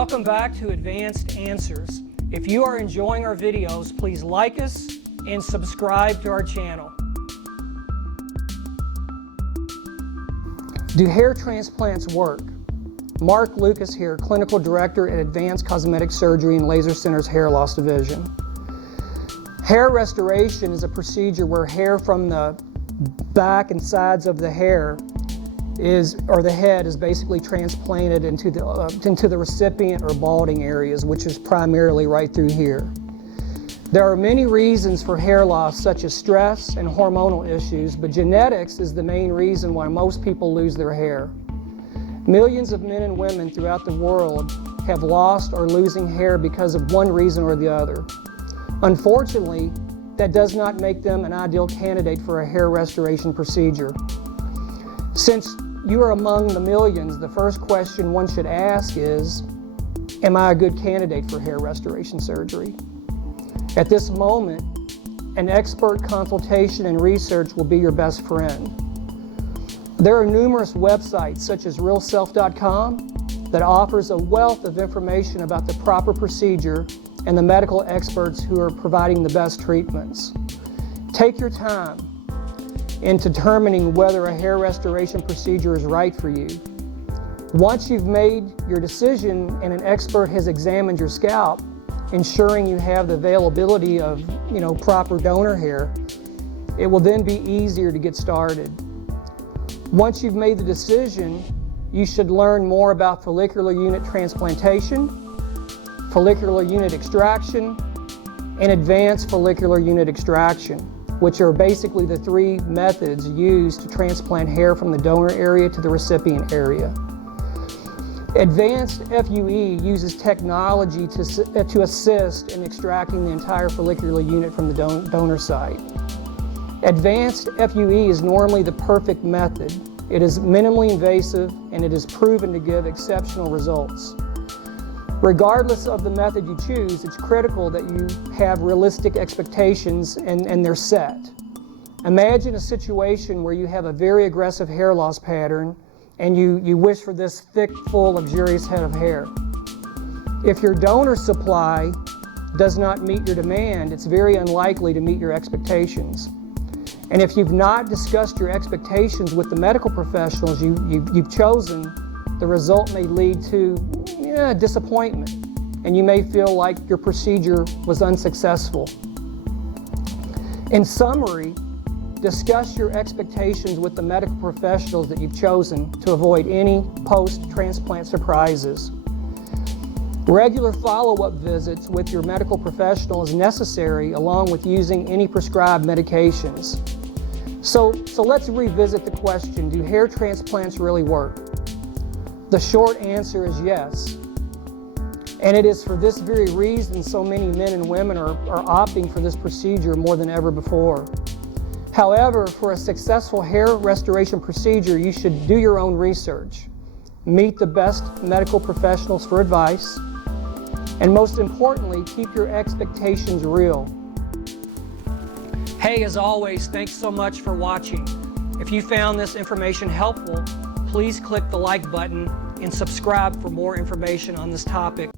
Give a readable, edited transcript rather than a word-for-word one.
Welcome back to Advanced Answers. If you are enjoying our videos, please like us and subscribe to our channel. Do hair transplants work? Mark Lucas here, Clinical Director at Advanced Cosmetic Surgery and Laser Center's Hair Loss Division. Hair restoration is a procedure where hair from the back and sides of the hair the head is basically transplanted into the recipient or balding areas, which is primarily right through here. There are many reasons for hair loss, such as stress and hormonal issues, but genetics is the main reason why most people lose their hair. Millions of men and women throughout the world have lost or losing hair because of one reason or the other. Unfortunately, that does not make them an ideal candidate for a hair restoration procedure. Since you are among the millions, the first question one should ask is, am I a good candidate for hair restoration surgery? At this moment, an expert consultation and research will be your best friend. There are numerous websites such as realself.com that offers a wealth of information about the proper procedure and the medical experts who are providing the best treatments. Take your time in determining whether a hair restoration procedure is right for you. Once you've made your decision and an expert has examined your scalp, ensuring you have the availability of proper donor hair, it will then be easier to get started. Once you've made the decision, you should learn more about follicular unit transplantation, follicular unit extraction, and advanced follicular unit extraction, which are basically the three methods used to transplant hair from the donor area to the recipient area. Advanced FUE uses technology to assist in extracting the entire follicular unit from the donor site. Advanced FUE is normally the perfect method. It is minimally invasive and it is proven to give exceptional results. Regardless of the method you choose, it's critical that you have realistic expectations and they're set. Imagine a situation where you have a very aggressive hair loss pattern and you wish for this thick, full, luxurious head of hair. If your donor supply does not meet your demand, it's very unlikely to meet your expectations. And if you've not discussed your expectations with the medical professionals you've chosen, the result may lead to disappointment, and you may feel like your procedure was unsuccessful. In summary, discuss your expectations with the medical professionals that you've chosen to avoid any post-transplant surprises. Regular follow-up visits with your medical professional is necessary, along with using any prescribed medications. So let's revisit the question, do hair transplants really work? The short answer is yes. And it is for this very reason so many men and women are opting for this procedure more than ever before. However, for a successful hair restoration procedure, you should do your own research, meet the best medical professionals for advice, and most importantly, keep your expectations real. Hey, as always, thanks so much for watching. If you found this information helpful, please click the like button and subscribe for more information on this topic.